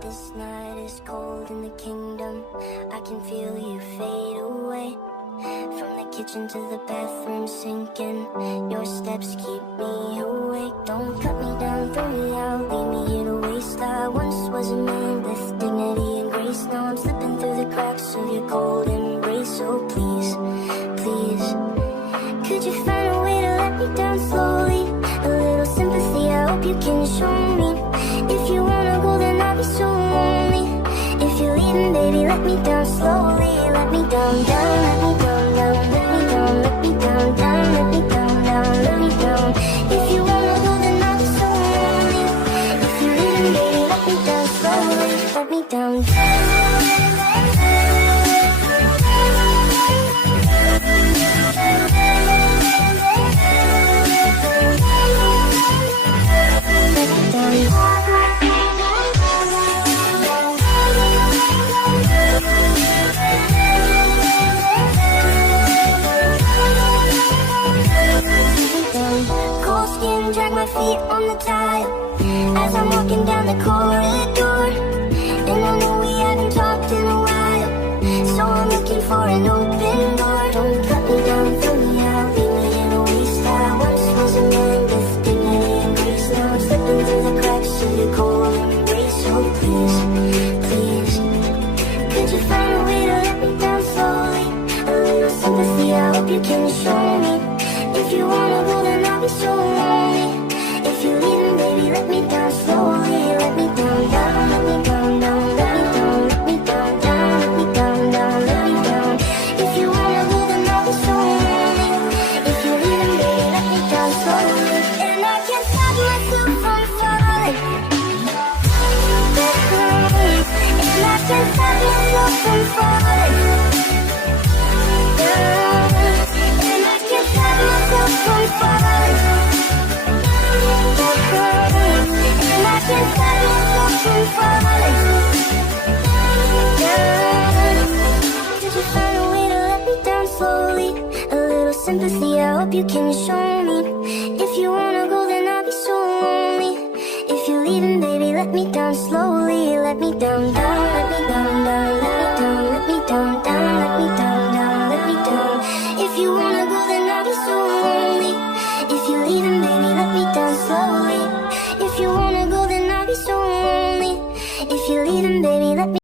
This night is cold in the kingdom. I can feel you fade away. From the kitchen to the bathroom sinking. Your steps keep me awake. Don't cut me down, throw me out, leave me here to waste. I once was a man with dignity and grace. Now I'm slipping through the cracks of your cold embrace. So please, please, could you find a way to let me down slowly? A little sympathy, I hope you can show me. If you wanna go, then I'll be so lonely. If you're leaving, baby, let me down slowly. Let me down, down, let me down, down, let me down, let me down, down, let me down, down, let me down. If you wanna go, then I'll be so lonely. If you're leaving, baby, let me down slowly. Let me down, drag my feet on the tile as I'm walking down the corridor. And I know we haven't talked in a while, so I'm looking for an open door. Don't cut me down, throw me out, leave me in a waste. I once was a man with dignity and grace. Now I'm slipping through the cracks of your cold embrace. So please, please, could you find a way to let me down slowly? A little sympathy, I hope you can show me. If you wanna go, then I'll be so lonely. If you're leaving, baby, let me down slowly. Let me down, down, let me down, down, let me down, let me down, down, let me down, down, let me down. If you wanna go, then I'll be so lonely. If you're leaving, baby, let me down slowly. And I can't stop myself from falling. And I can't stop myself from falling. And I can't stop myself from falling. And I can't stop myself from falling. Did you find a way to let me down slowly? A little sympathy, I hope you can show me. If you wanna go, then I'll be so lonely. If you're leaving, baby, let me down slowly. Let me down, down, let me down, down, let me down, let me down, down, let me down, down, let me down. If you wanna go, then I'll be so lonely. If you're leaving, baby, let me down slowly. If you wanna go, then I'll be so lonely. If you're leaving, baby, let me.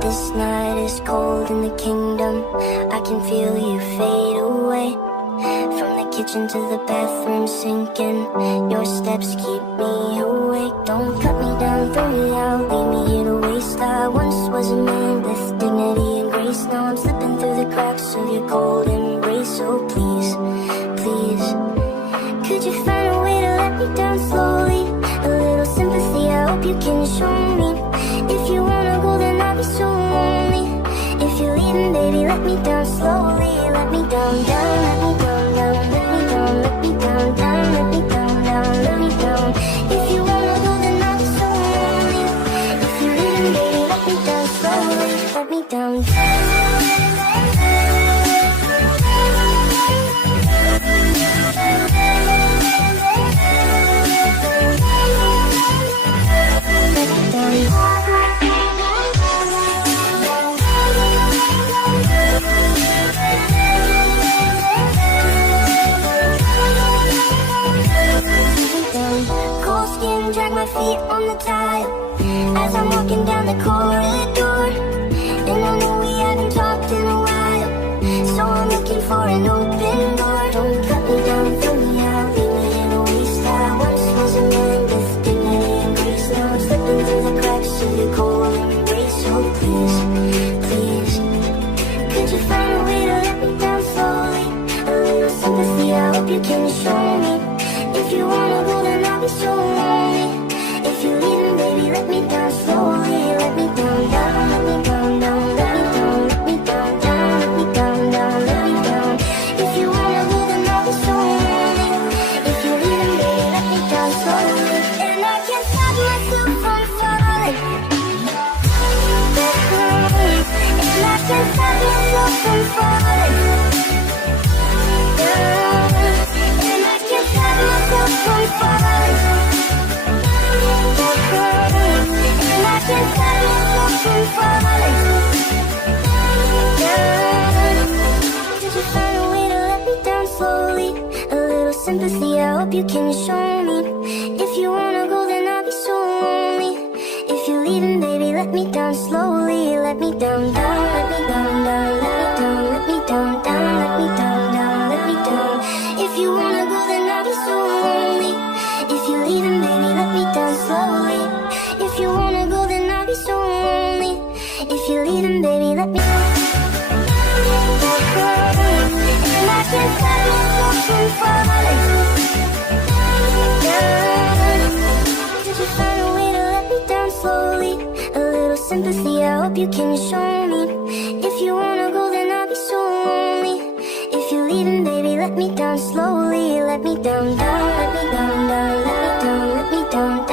This night is cold in the kingdom. I can feel you fade away. From the kitchen to the bathroom sinking. Your steps keep me awake. Don't cut me down, throw me out, leave me here to waste. I once was a man with dignity and grace. Now I'm slipping through the cracks of your cold embrace. So please, please, could you find a way to let me down slowly? A little sympathy, I hope you can show me. If you wanna go, then I'll be so lonely. If you're leaving, baby, let me down slowly. Let me down, down, let me down, down, let me down, let me down, down, let me down, down, let me down. If you wanna go, then I'll be so lonely. If you're leaving, baby, let me down slowly. Let me down. Cold skin, drag my feet on the tile as I'm walking down the corridor. And I know we haven't talked in a while, so I'm looking for an open door. Don't cut me down, throw me out, leave me in a waste. I once was a man with dignity and grace. Now I'm slipping through the cracks of your cold embrace. So please, please, could you find a way to let me down slowly? A little sympathy, I hope you can show me. If you wanna go, then I'll be so lonely. If you're leaving, baby, let me down slowly. Let me down, down, let me down, down, let me down, let me down, down, let me down, down, let me down. If you wanna go, then I'll be so lonely. If you're leaving, baby, let me down slowly. And I can't stop myself from falling. And I can't stop myself from falling. falling. And I can't stop myself from falling. Did you find a way to let me down slowly? A little sympathy, I hope you can show me. If you wanna go, then I'll be so lonely. If you're leaving, baby, let me down slowly. Let me down, down, let me down, down, let me down, let me down, down, let me down, down, let me down. If you wanna go, then I'll be so lonely. If you're leaving, baby, let me down slowly. If you wanna go, then I'll be so lonely. If you're leaving, baby, let me. And I can't stop myself from falling. Did you find a way to let me down slowly? A little sympathy, I hope you can show me. If you wanna go, then I'll be so lonely. If you're leaving, baby, let me down slowly. Let me down, down, let me down, down, let me down, let me down.